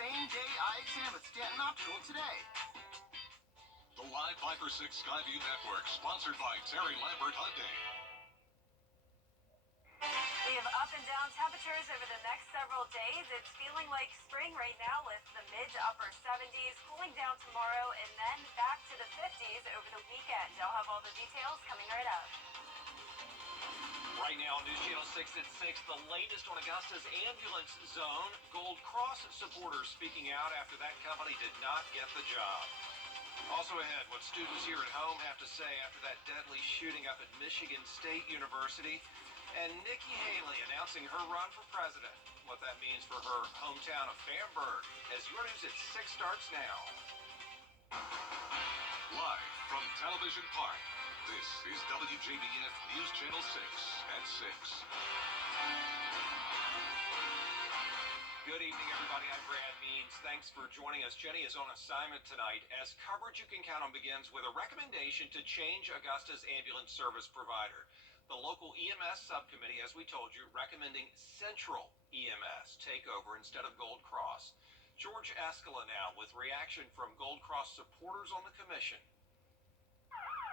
same-day eye exam at Stanton Optical today. The Live 5 for 6 Skyview Network, sponsored by Terry Lambert Hyundai. We have up and down temperatures over the next several days. It's feeling like spring right now with the mid to upper 70s, cooling down tomorrow, and then back to the 50s over the weekend. I'll have all the details coming right up. Right now on News Channel 6 at 6, the latest on Augusta's ambulance zone. Gold Cross supporters speaking out after that company did not get the job. Also ahead, what students here at home have to say after that deadly shooting up at Michigan State University. And Nikki Haley announcing her run for president. What that means for her hometown of Bamberg. As your news at 6 starts now. Live from Television Park, this is WJBF News Channel 6 at 6. Good evening, everybody. I'm Brad Means. Thanks for joining us. Jenny is on assignment tonight as coverage you can count on begins with a recommendation to change Augusta's ambulance service provider. The local EMS subcommittee, as we told you, recommending Central EMS take over instead of Gold Cross. George Escala now with reaction from Gold Cross supporters on the commission.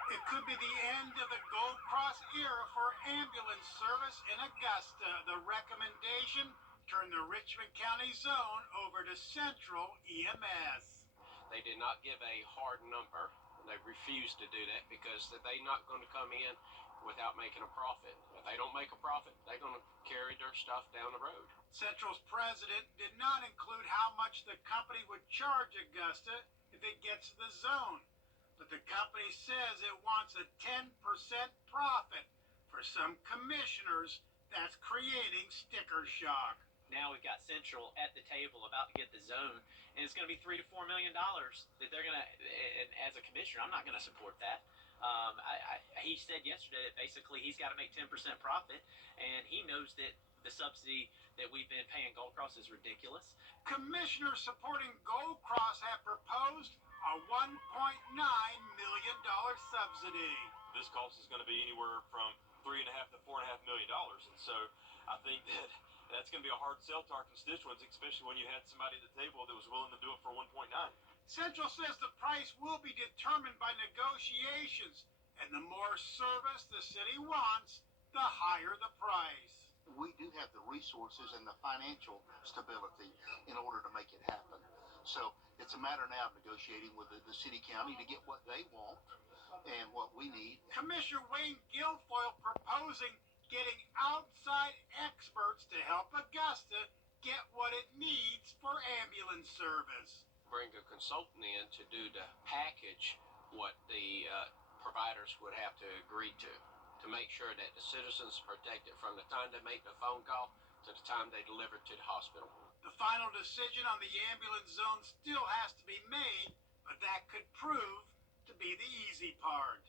It could be the end of the Gold Cross era for ambulance service in Augusta. The recommendation: turn the Richmond County zone over to Central EMS. They did not give a hard number. They refused to do that because they're not going to come in without making a profit. If they don't make a profit, they're going to carry their stuff down the road. Central's president did not include how much the company would charge Augusta if it gets the zone. But the company says it wants a 10% profit. For some commissioners, that's creating sticker shock. Now we've got Central at the table about to get the zone, and it's going to be $3 to $4 million that they're going to, and as a commissioner, I'm not going to support that. He said yesterday that basically he's got to make 10% profit, and he knows that the subsidy that we've been paying Gold Cross is ridiculous. Commissioners supporting Gold Cross have proposed a $1.9 million subsidy. This cost is going to be anywhere from $3.5 to $4.5 million, and so I think that's going to be a hard sell to our constituents, especially when you had somebody at the table that was willing to do it for 1.9. Central says the price will be determined by negotiations, and the more service the city wants, the higher the price. We do have the resources and the financial stability in order to make it happen. So it's a matter now of negotiating with the city county to get what they want and what we need. Commissioner Wayne Guilfoyle proposing getting outside experts to help Augusta get what it needs for ambulance service. Bring a consultant in to do the package what the providers would have to agree to make sure that the citizens are protected from the time they make the phone call to the time they deliver it to the hospital. The final decision on the ambulance zone still has to be made, but that could prove to be the easy part.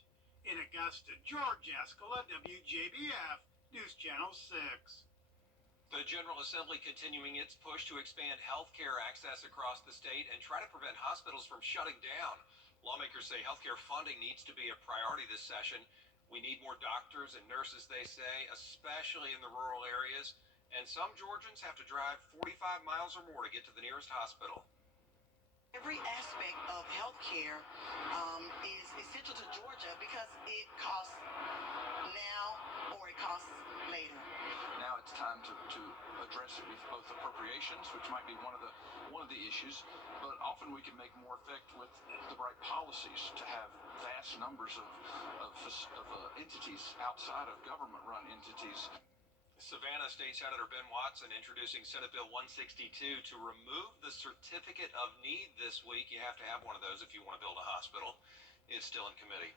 In Augusta, George Escala, WJBF, News Channel 6. The General Assembly continuing its push to expand health care access across the state and try to prevent hospitals from shutting down. Lawmakers say health care funding needs to be a priority this session. We need more doctors and nurses, they say, especially in the rural areas. And some Georgians have to drive 45 miles or more to get to the nearest hospital. Every aspect of health care is essential to Georgia because it costs now or it costs later. Now it's time to address it with both appropriations, which might be one of the issues, but often we can make more effect with the right policies to have vast numbers of entities outside of government-run entities. Savannah State Senator Ben Watson introducing Senate Bill 162 to remove the certificate of need this week. You have to have one of those if you want to build a hospital. It's still in committee.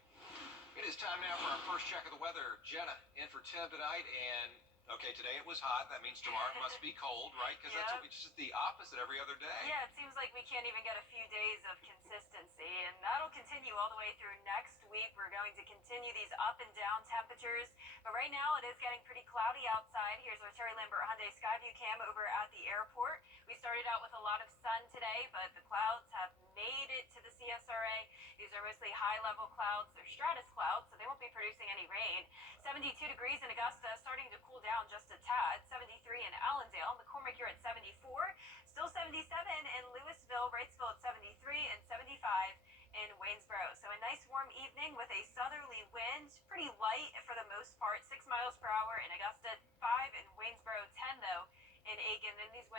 It is time now for our first check of the weather. Jenna in for Tim tonight, and okay, today it was hot. That means tomorrow it must be cold, right? Because that's just the opposite every other day. Yeah, it seems like we can't even get a few days of consistency, and that'll continue all the way through next week. We're going to continue these up and down temperatures, but right now it is getting pretty cloudy outside. Here's our Terry Lambert Hyundai Skyview cam over at the airport. We started out with a lot of sun today, but the clouds have made it to the CSRA. These are mostly high-level clouds. They're stratus clouds, so they won't be producing any rain. 72 degrees in Augusta, starting to cool down just a tad. 73 in Allendale. McCormick, you're at 74. Still 77 in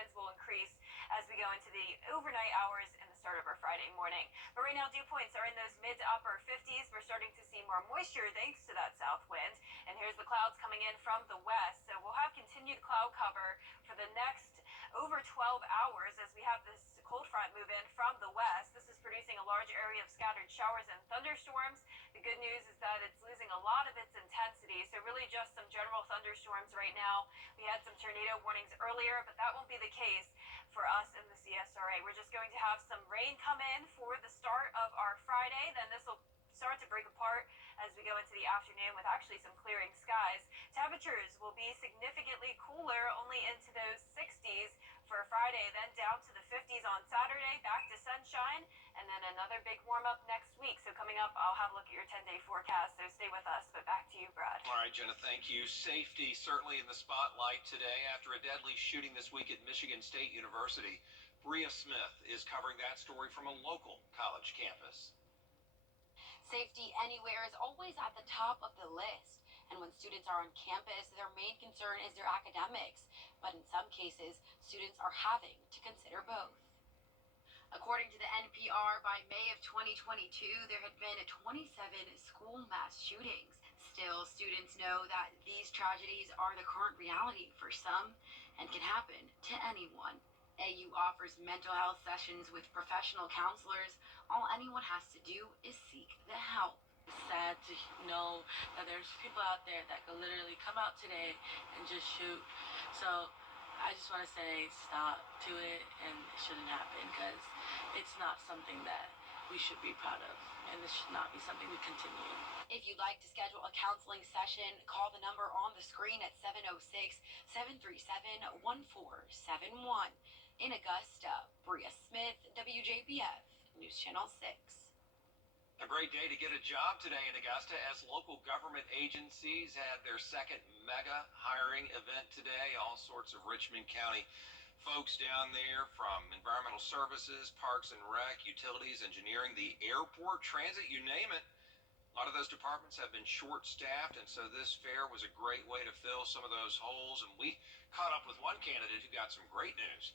winds will increase as we go into the overnight hours and the start of our Friday morning. But right now, dew points are in those mid to upper 50s. We're starting to see more moisture thanks to that south wind. And here's the clouds coming in from the west. So we'll have continued cloud cover for the next over 12 hours as we have this cold front move in from the west. This is producing a large area of scattered showers and thunderstorms. The good news is that it's losing a lot of its intensity, so really just some general thunderstorms right now. We had some tornado warnings earlier, but that won't be the case for us in the CSRA. We're just going to have some rain come in for the start of our Friday. Then this will start to break apart as we go into the afternoon with actually some clearing skies. Temperatures will be significantly cooler, only into those 60s for Friday, then down to the 50s on Saturday, back to sunshine, and then another big warm up next week. So coming up, I'll have a look at your 10-day forecast, so stay with us. But back to you, Brad. All right, Jenna, thank you. Safety certainly in the spotlight today after a deadly shooting this week at Michigan State University. Bria Smith is covering that story from a local college campus. Safety anywhere is always at the top of the list. And when students are on campus, their main concern is their academics. But in some cases, students are having to consider both. According to the NPR, by May of 2022, there had been 27 school mass shootings. Still, students know that these tragedies are the current reality for some and can happen to anyone. AU offers mental health sessions with professional counselors. All anyone has to do is seek the help. It's sad to know that there's people out there that could literally come out today and just shoot. So I just want to say stop to it, and it shouldn't happen because it's not something that we should be proud of, and this should not be something we continue. If you'd like to schedule a counseling session, call the number on the screen at 706-737-1471. In Augusta, Bria Smith, WJBF, News Channel 6. A great day to get a job today in Augusta as local government agencies had their second mega hiring event today. All sorts of Richmond County folks down there from environmental services, parks and rec, utilities, engineering, the airport, transit, you name it. A lot of those departments have been short-staffed, and so this fair was a great way to fill some of those holes. And we caught up with one candidate who got some great news.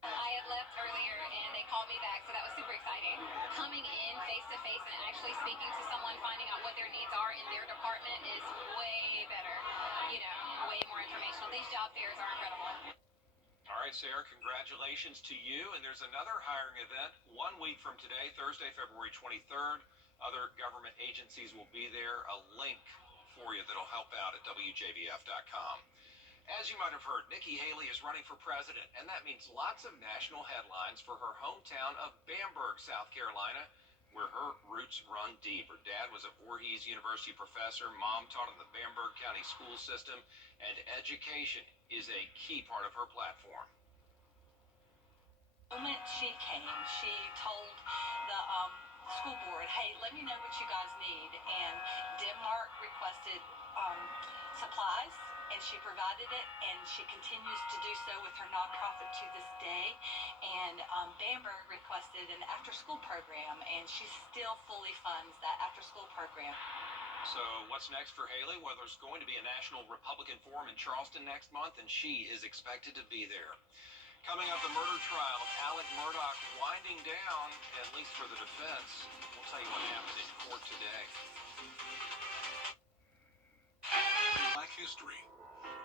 I had left earlier and they called me back, so that was super exciting. Coming in face to face and actually speaking to someone, finding out what their needs are in their department is way better, way more informational. These job fairs are incredible. All right, Sarah, congratulations to you. And there's another hiring event 1 week from today, Thursday, February 23rd. Other government agencies will be there. A link for you that'll help out at WJBF.com. As you might have heard, Nikki Haley is running for president, and that means lots of national headlines for her hometown of Bamberg, South Carolina, where her roots run deep. Her dad was a Voorhees University professor, mom taught in the Bamberg County school system, and education is a key part of her platform. The moment she came, she told the school board, hey, let me know what you guys need, and Denmark requested supplies, and she provided it, and she continues to do so with her nonprofit to this day. And Bamberg requested an after-school program, and she still fully funds that after-school program. So what's next for Haley? Well, there's going to be a National Republican Forum in Charleston next month, and she is expected to be there. Coming up, the murder trial of Alec Murdaugh winding down, at least for the defense. We'll tell you what happened in court today. Black History.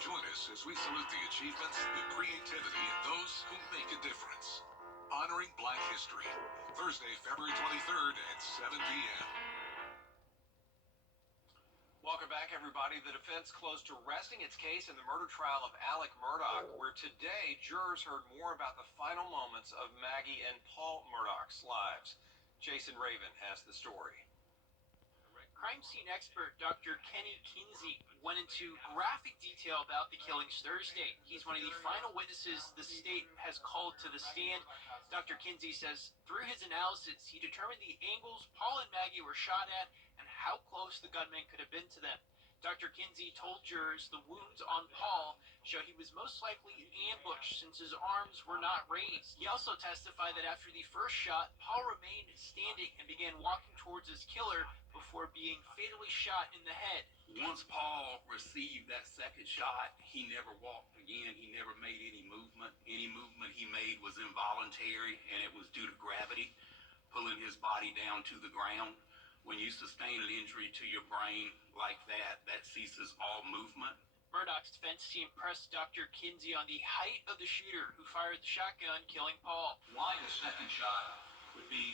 Join us as we salute the achievements, the creativity, and those who make a difference. Honoring Black History. Thursday, February 23rd at 7 p.m. Welcome back, everybody. The defense close to resting its case in the murder trial of Alec Murdaugh, where today jurors heard more about the final moments of Maggie and Paul Murdaugh's lives. Jason Raven has the story. Crime scene expert Dr. Kenny Kinsey went into graphic detail about the killings Thursday. He's one of the final witnesses the state has called to the stand. Dr. Kinsey says through his analysis, he determined the angles Paul and Maggie were shot at and how close the gunman could have been to them. Dr. Kinsey told jurors the wounds on Paul show he was most likely ambushed since his arms were not raised. He also testified that after the first shot, Paul remained standing and began walking towards his killer before being fatally shot in the head. Once Paul received that second shot, he never walked again. He never made any movement. Any movement he made was involuntary, and it was due to gravity pulling his body down to the ground. When you sustain an injury to your brain like that, that ceases all movement. Murdoch's defense team pressed Dr. Kinsey on the height of the shooter who fired the shotgun, killing Paul. Why the second shot would be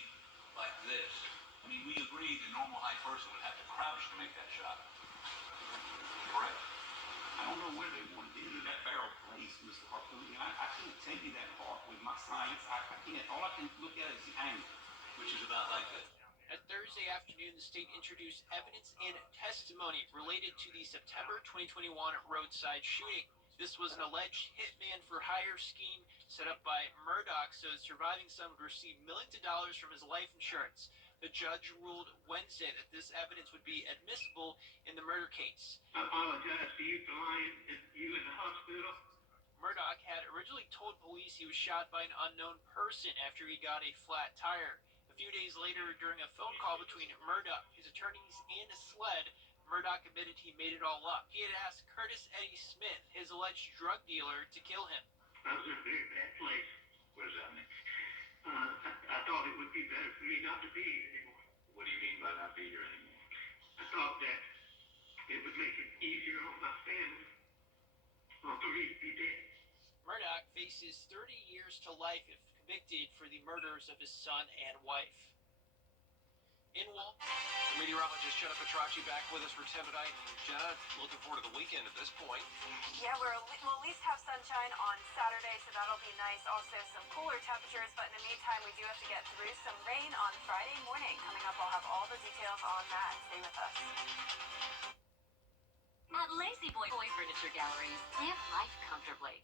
like this? I mean, we agreed the normal height person would have to crouch to make that shot. Correct? I don't know where they wanted to enter that barrel place, Mr. Harpoon. I can't tell you that part with my science. I can't. All I can look at is the angle, which is about like this. On Thursday afternoon, the state introduced evidence and testimony related to the September 2021 roadside shooting. This was an alleged hitman for hire scheme set up by Murdoch so his surviving son would receive millions of dollars from his life insurance. The judge ruled Wednesday that this evidence would be admissible in the murder case. I apologize to you for lying to you in the hospital. Murdoch had originally told police he was shot by an unknown person after he got a flat tire. A few days later, during a phone call between Murdoch, his attorneys, and SLED, Murdoch admitted he made it all up. He had asked Curtis Eddie Smith, his alleged drug dealer, to kill him. I was in a very bad place. What does that mean? I thought it would be better for me not to be here anymore. What do you mean by not be here anymore? I thought that it would make it easier on my family for me to be dead. Murdoch faces 30 years to life if convicted for the murders of his son and wife. In Wall, meteorologist Jenna Petracci back with us for 10 tonight. Jenna, looking forward to the weekend at this point. Yeah, we'll at least have sunshine on Saturday, so that'll be nice. Also, some cooler temperatures, but in the meantime, we do have to get through some rain on Friday morning. Coming up, I'll have all the details on that. Stay with us. At Lazy Boy Furniture Galleries, live life comfortably.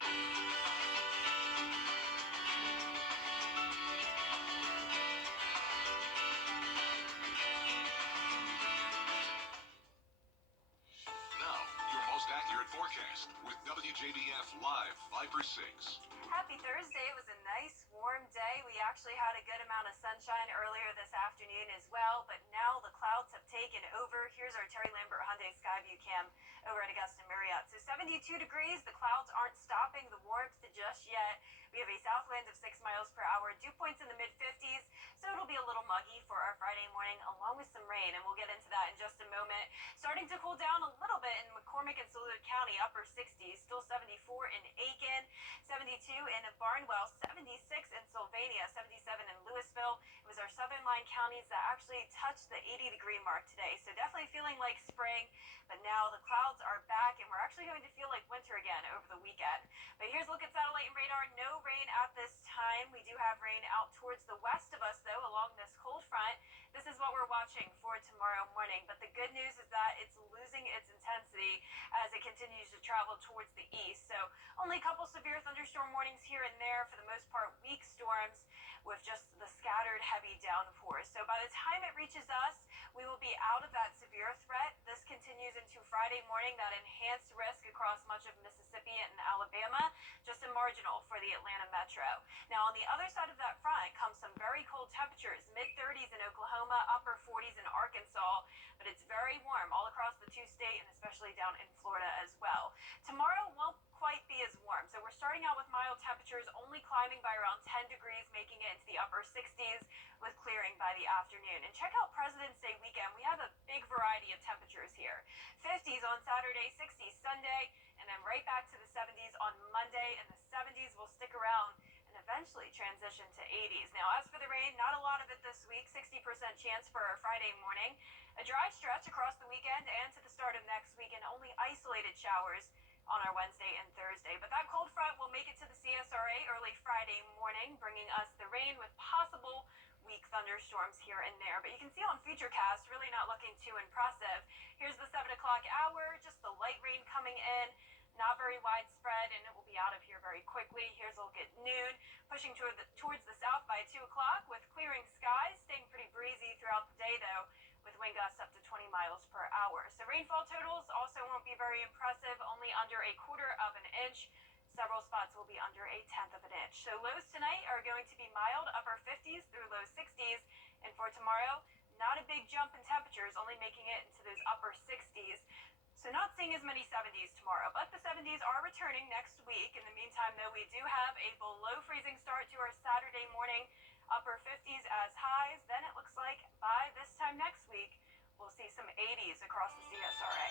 Now, your most accurate forecast with WJBF Live 5/6. Happy Thursday. It was a nice, warm day. We actually had a good amount of sunshine earlier this afternoon as well, but now the clouds have taken over. Here's our Terry Lambert Hyundai Skyview cam over at Augusta Marriott. So 72 degrees. The clouds aren't stopping the warmth just yet. We have a south wind of 6 miles per hour, dew points in the mid-50s, so it'll be a little muggy for our Friday morning, along with some rain, and we'll get into that in just a moment. Starting to cool down a little bit in McCormick and Saluda County, upper 60s, still 74 in Aiken, 72 in Barnwell, 76 in Sylvania, 77 in Louisville. It was our southern line counties that actually touched the 80-degree mark today, so definitely feeling like spring, but now the clouds are back, and we're actually going to feel like winter again over the weekend. But here's a look at satellite and radar. No rain at this time. We do have rain out towards the west of us, though, along this cold front. This is what we're watching for tomorrow morning. But the good news is that it's losing its intensity as it continues to travel towards the east. So only a couple severe thunderstorm warnings here and there. For the most part, weak storms with just the scattered heavy downpours. So by the time it reaches us, we will be out of that severe threat. This continues into Friday morning, that enhanced risk across much of Mississippi and Alabama, just a marginal for the Atlanta metro. Now, on the other side of that front comes some very cold temperatures, mid-30s in Oklahoma, upper 40s in Arkansas, but it's very warm all across the two-state and especially down in Florida as well. Tomorrow won't quite be as warm, so we're starting out with mild temperatures, only climbing by around 10 degrees, making it into the upper 60s with clearing by the afternoon. And check out President's Day weekend. We have a big variety of temperatures here. 50s on Saturday, 60s Sunday, and then right back to the 70s on Monday, and the 70s will stick around and eventually transition to 80s. Now, as for the rain, not a lot of it this week, 60% chance for our Friday morning. A dry stretch across the weekend and to the start of next week, and only isolated showers on our Wednesday and Thursday. But that cold front will make it to the CSRA early Friday morning, bringing us the rain with possible weak thunderstorms here and there. But you can see on Futurecast, really not looking too impressive. Here's the 7 o'clock hour, just the light rain coming in, not very widespread, and it will be out of here very quickly. Here's a look at noon, pushing towards the south by 2 o'clock with clearing skies, staying pretty breezy throughout the day, though, with wind gusts up to 20 miles per hour. So rainfall totals also won't be very impressive, only under a quarter of an inch. Several spots will be under a tenth of an inch. So lows tonight are going to be mild, upper 50s through low 60s. And for tomorrow, not a big jump in temperatures, only making it into those upper 60s. So not seeing as many 70s tomorrow, but the 70s are returning next week. In the meantime, though, we do have a below freezing start to our Saturday morning, upper 50s as highs. Then it looks like by this time next week, we'll see some 80s across the CSRA.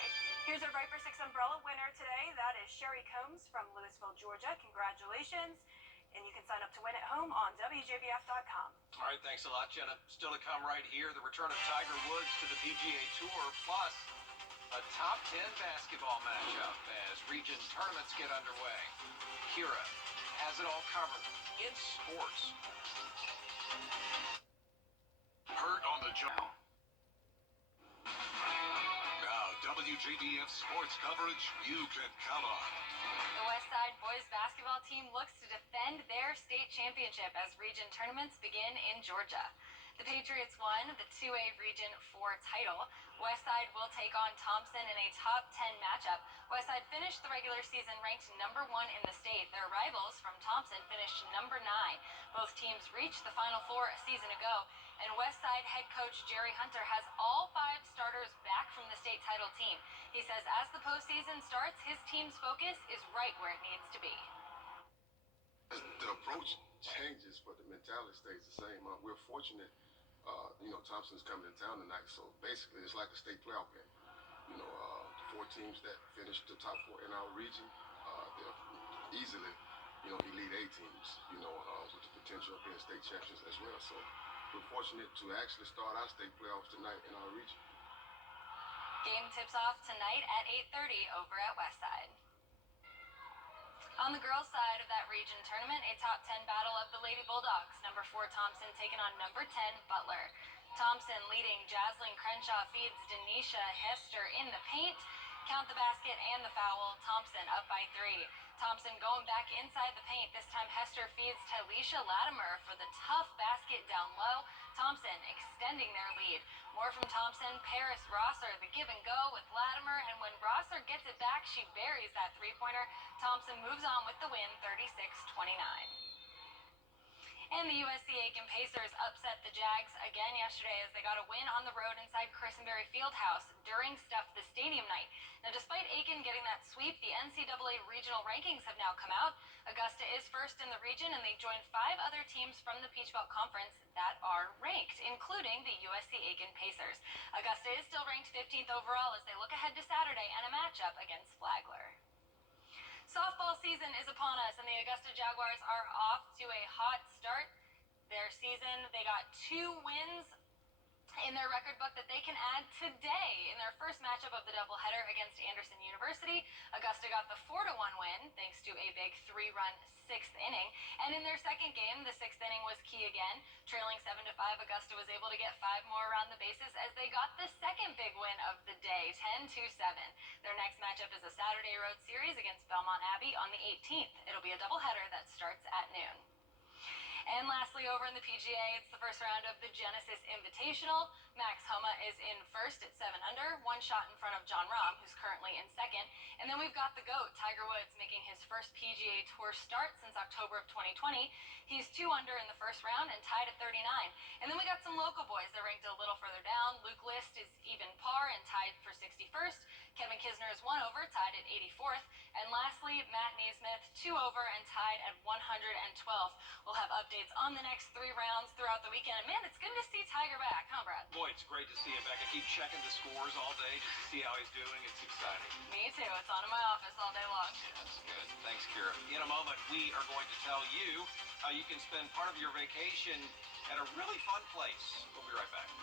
Here's our Viper 6 umbrella winner today. That is Sherry Combs from Louisville, Georgia. Congratulations. And you can sign up to win at home on Wjbf.com. All right, thanks a lot, Jenna. Still to come right here, the return of Tiger Woods to the PGA Tour, plus a top 10 basketball matchup as region tournaments get underway. Kira has it all covered in sports. Hurt on the job. Now, WJBF sports coverage you can count on. The Westside boys basketball team looks to defend their state championship as region tournaments begin in Georgia. The Patriots won the 2A Region 4 title. Westside will take on Thompson in a top 10 matchup. Westside finished the regular season ranked number 1 in the state. Their rivals from Thompson finished number 9. Both teams reached the Final Four a season ago, and Westside head coach Jerry Hunter has all 5 starters back from the state title team. He says as the postseason starts, his team's focus is right where it needs to be. The approach changes, but the mentality stays the same. We're fortunate, Thompson's coming to town tonight, so basically it's like a state playoff game. 4 teams that finished the top 4 in our region, they're easily, elite 8 teams, with the potential of being state champions as well. So we're fortunate to actually start our state playoffs tonight in our region. Game tips off tonight at 8:30 over at Westside. On the girls' side of that region tournament, a top 10 battle of the Lady Bulldogs. Number 4 Thompson taking on number 10 Butler. Thompson leading Jaslyn Crenshaw feeds Denisha Hester in the paint. Count the basket and the foul. Thompson up by 3. Thompson going back inside the paint. This time Hester feeds Tylisha Latimer for the tough basket down low. Thompson extending their lead. More from Thompson. Paris Rosser, the give and go with Latimer, and when Rosser gets it back, she buries that three-pointer. Thompson moves on with the win, 36-29. And the USC Aiken Pacers upset the Jags again yesterday as they got a win on the road inside Christenberry Fieldhouse during Stuff the Stadium night. Now, despite Aiken getting that sweep, the NCAA regional rankings have now come out. Augusta is first in the region, and they joined 5 other teams from the Peach Belt Conference that are ranked, including the USC Aiken Pacers. Augusta is still ranked 15th overall as they look ahead to Saturday and a matchup against Flagler. Softball season is upon us, and the Augusta Jaguars are off to a hot start. Their season, they got 2 wins in their record book that they can add today in their first matchup of the doubleheader against Anderson University. Augusta got the 4-1 win thanks to a big 3-run 6th inning. And in their second game, the 6th inning was key again. Trailing 7-5, Augusta was able to get 5 more around the bases as they got the second big win of the day, 10-7. Their next matchup is a Saturday road series against Belmont Abbey on the 18th. It'll be a doubleheader that starts at noon. And lastly, over in the PGA, it's the first round of the Genesis Invitational. Max Homa is in first at 7 under, 1 shot in front of John Rahm, who's currently in second. And then we've got the GOAT, Tiger Woods, making his first PGA Tour start since October of 2020. He's 2 under in the first round and tied at 39. And then we got some local boys. They're ranked a little further down. Luke List is even par and tied for 61st. Kevin Kisner is 1 over, tied at 84th. And lastly, Matt Naismith, 2 over and tied at 112th. We'll have updates on the next 3 rounds throughout the weekend. Man, it's good to see Tiger back, huh, Brad? Boy, it's great to see him back. I keep checking the scores all day just to see how he's doing. It's exciting. Me too. It's on in my office all day long. Yeah, that's good. Thanks, Kira. In a moment, we are going to tell you how you can spend part of your vacation at a really fun place. We'll be right back.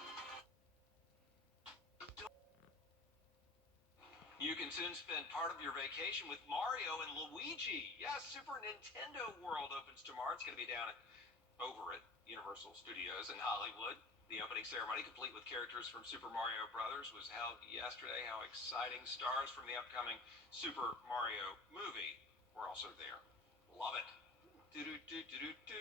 You can soon spend part of your vacation with Mario and Luigi. Yes, Super Nintendo World opens tomorrow. It's going to be down over at Universal Studios in Hollywood. The opening ceremony, complete with characters from Super Mario Brothers, was held yesterday. How exciting. Stars from the upcoming Super Mario movie were also there. Love it. Do-do-do-do-do-do.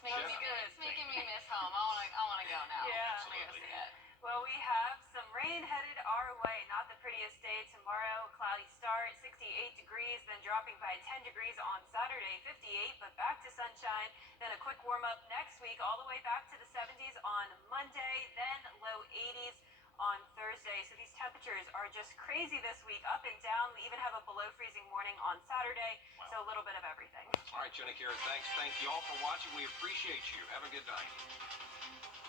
It's making me miss home. I want to go now. Yeah. I want to go see it. Well, we have some rain headed our way. Not the pretty dropping by 10 degrees on Saturday, 58, but back to sunshine. Then a quick warm up next week, all the way back to the 70s on Monday, then low 80s on Thursday. So these temperatures are just crazy this week, up and down. We even have a below freezing morning on Saturday. Wow. So a little bit of everything. All right, Jenna Kira, thanks. Thank you all for watching. We appreciate you. Have a good night.